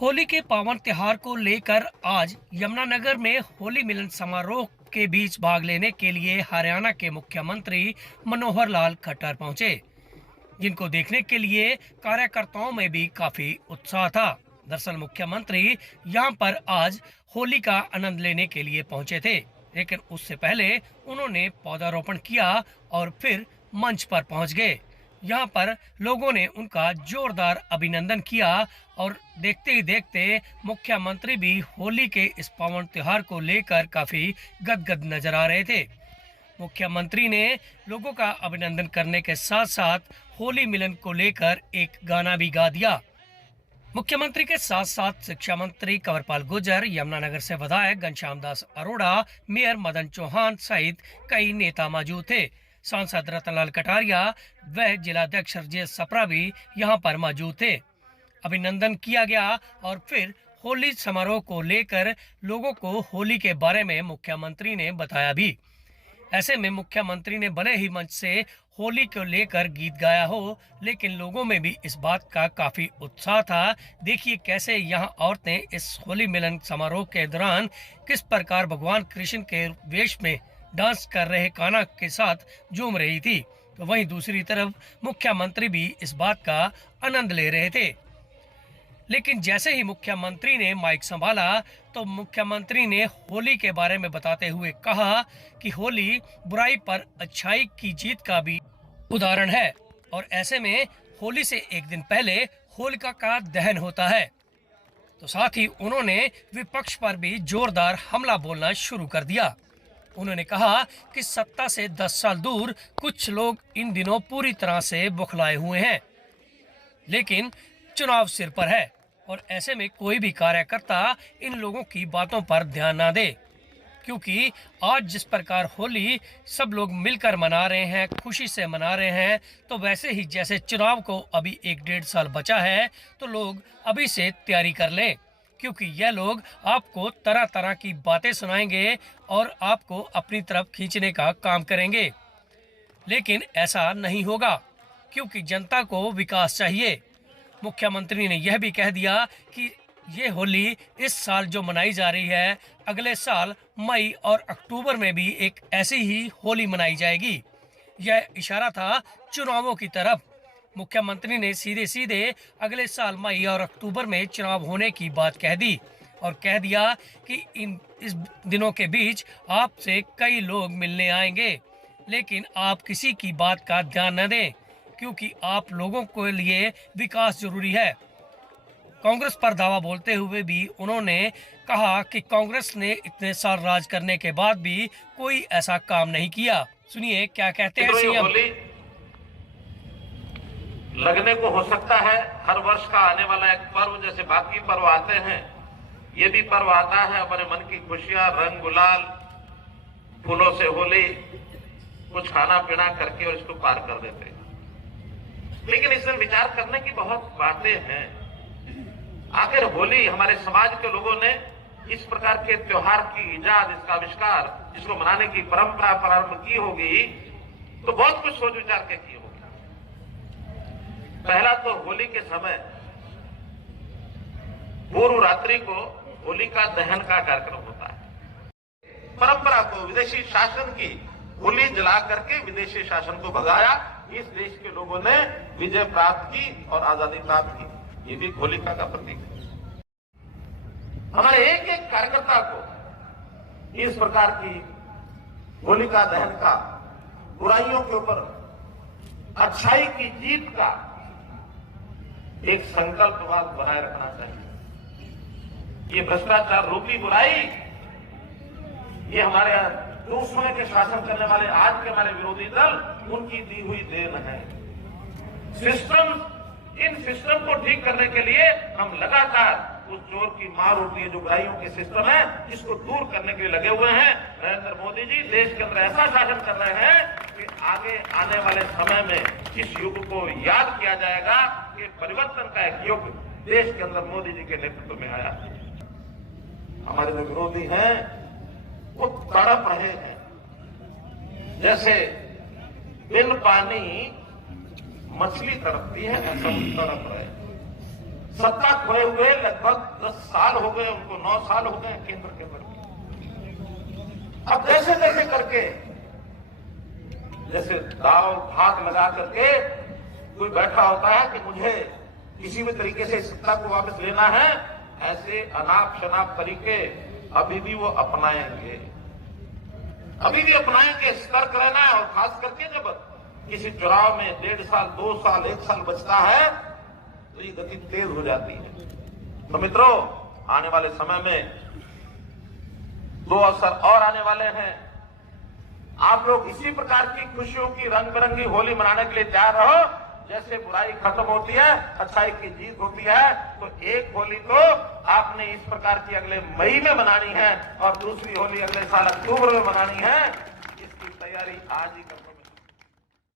होली के पावन त्योहार को लेकर आज यमुनानगर में होली मिलन समारोह के बीच भाग लेने के लिए हरियाणा के मुख्यमंत्री मनोहर लाल खट्टर पहुंचे, जिनको देखने के लिए कार्यकर्ताओं में भी काफी उत्साह था। दरअसल मुख्यमंत्री यहां पर आज होली का आनंद लेने के लिए पहुंचे थे, लेकिन उससे पहले उन्होंने पौधारोपण किया और फिर मंच पर पहुंच गए। यहाँ पर लोगों ने उनका जोरदार अभिनंदन किया और देखते ही देखते मुख्यमंत्री भी होली के इस पावन त्योहार को लेकर काफी गदगद नजर आ रहे थे। मुख्यमंत्री ने लोगों का अभिनंदन करने के साथ साथ होली मिलन को लेकर एक गाना भी गा दिया। मुख्यमंत्री के साथ साथ शिक्षा मंत्री कंवरपाल गुर्जर, यमुनानगर से विधायक घनश्याम दास अरोड़ा, मेयर मदन चौहान सहित कई नेता मौजूद थे। सांसद रतनलाल कटारिया व जिलाध्यक्ष रजनीश सप्रा भी यहां पर मौजूद थे। अभिनंदन किया गया और फिर होली समारोह को लेकर लोगों को होली के बारे में मुख्यमंत्री ने बताया भी। ऐसे में मुख्यमंत्री ने भले ही मंच से होली को लेकर गीत गाया हो, लेकिन लोगों में भी इस बात का काफी उत्साह था। देखिए कैसे यहां औरतें इस होली मिलन समारोह के दौरान किस प्रकार भगवान कृष्ण के वेश में डांस कर रहे कान्हा के साथ झूम रही थी, तो वहीं दूसरी तरफ मुख्यमंत्री भी इस बात का आनंद ले रहे थे। लेकिन जैसे ही मुख्यमंत्री ने माइक संभाला तो मुख्यमंत्री ने होली के बारे में बताते हुए कहा कि होली बुराई पर अच्छाई की जीत का भी उदाहरण है और ऐसे में होली से एक दिन पहले होलिका का दहन होता है। तो साथ ही उन्होंने विपक्ष पर भी जोरदार हमला बोलना शुरू कर दिया। उन्होंने कहा कि सत्ता से 10 साल दूर कुछ लोग इन दिनों पूरी तरह से बौखलाए हुए हैं, लेकिन चुनाव सिर पर है और ऐसे में कोई भी कार्यकर्ता इन लोगों की बातों पर ध्यान ना दे, क्योंकि आज जिस प्रकार होली सब लोग मिलकर मना रहे हैं, खुशी से मना रहे हैं, तो वैसे ही जैसे चुनाव को अभी 1-1.5 साल बचा है तो लोग अभी से तैयारी कर लें, क्योंकि यह लोग आपको तरह तरह की बातें सुनाएंगे और आपको अपनी तरफ खींचने का काम करेंगे। लेकिन ऐसा नहीं होगा, क्योंकि जनता को विकास चाहिए। मुख्यमंत्री ने यह भी कह दिया कि ये होली इस साल जो मनाई जा रही है, अगले साल मई और अक्टूबर में भी एक ऐसी ही होली मनाई जाएगी। यह इशारा था चुनावों की तरफ। मुख्यमंत्री ने सीधे सीधे अगले साल मई और अक्टूबर में चुनाव होने की बात कह दी और कह दिया कि इस दिनों के बीच आपसे कई लोग मिलने आएंगे, लेकिन आप किसी की बात का ध्यान न दें, क्योंकि आप लोगों के लिए विकास जरूरी है। कांग्रेस पर दावा बोलते हुए भी उन्होंने कहा कि कांग्रेस ने इतने साल राज करने के बाद भी कोई ऐसा काम नहीं किया। सुनिए क्या कहते हैं सीएम। लगने को हो सकता है हर वर्ष का आने वाला एक पर्व, जैसे बाकी पर्व आते हैं, ये भी पर्व आता है अपने मन की खुशियां, रंग गुलाल, फूलों से होली, कुछ खाना पीना करके और इसको पार कर देते हैं। लेकिन इसमें विचार करने की बहुत बातें हैं। आखिर होली हमारे समाज के लोगों ने इस प्रकार के त्योहार की इजाद, इसका आविष्कार, जिसको मनाने की परंपरा प्रारंभ की होगी, तो बहुत कुछ सोच विचार के की होगी। पहला तो होली के समय पूर्व रात्रि को होलिका दहन का कार्यक्रम होता है। परंपरा को, विदेशी शासन की होली जला करके विदेशी शासन को भगाया, इस देश के लोगों ने विजय प्राप्त की और आजादी प्राप्त की। ये भी होलिका का प्रतीक है। हमारे एक एक कार्यकर्ता को इस प्रकार की होलिका दहन का, बुराइयों के ऊपर अच्छाई की जीत का एक संकल्प बनाए रखना चाहिए। ये भ्रष्टाचार रूपी बुराई, ये हमारे दुश्मन के शासन करने वाले आज के हमारे विरोधी दल, उनकी दी हुई देन है। इन सिस्टम को ठीक करने के लिए हम लगातार उस चोर की मार उठती है जो बुराइयों के सिस्टम है, इसको दूर करने के लिए लगे हुए हैं। नरेंद्र मोदी जी देश के अंदर ऐसा शासन कर रहे हैं कि आगे आने वाले समय में इस युग को याद किया जाएगा कि परिवर्तन का एक युग देश के अंदर मोदी जी के नेतृत्व में आया। हमारे जो विरोधी हैं वो तड़प रहे हैं, जैसे बिन पानी मछली तड़पती है, ऐसा तड़प रहे। सत्ता खोए हुए लगभग 10 साल हो गए उनको, 9 साल हो गए केंद्र के अंदर। अब जैसे जैसे करके, जैसे दाव भाग लगा करके कोई बैठा होता है कि मुझे किसी भी तरीके से सत्ता को वापस लेना है, ऐसे अनाप शनाप तरीके अभी भी वो अपनाएंगे, अभी भी अपनाएंगे। सतर्क रहना है। और खास करके जब किसी चुनाव में 1.5 साल, 2 साल, 1 साल बचता है तो ये गति तेज हो जाती है। तो मित्रों, आने वाले समय में 2 अवसर और आने वाले हैं। आप लोग इसी प्रकार की खुशियों की रंग बिरंगी होली मनाने के लिए तैयार रहो। जैसे बुराई खत्म होती है, अच्छाई की जीत होती है। तो एक होली तो आपने इस प्रकार की अगले मई में मनानी है और दूसरी होली अगले साल अक्टूबर में मनानी है। इसकी तैयारी आज ही करना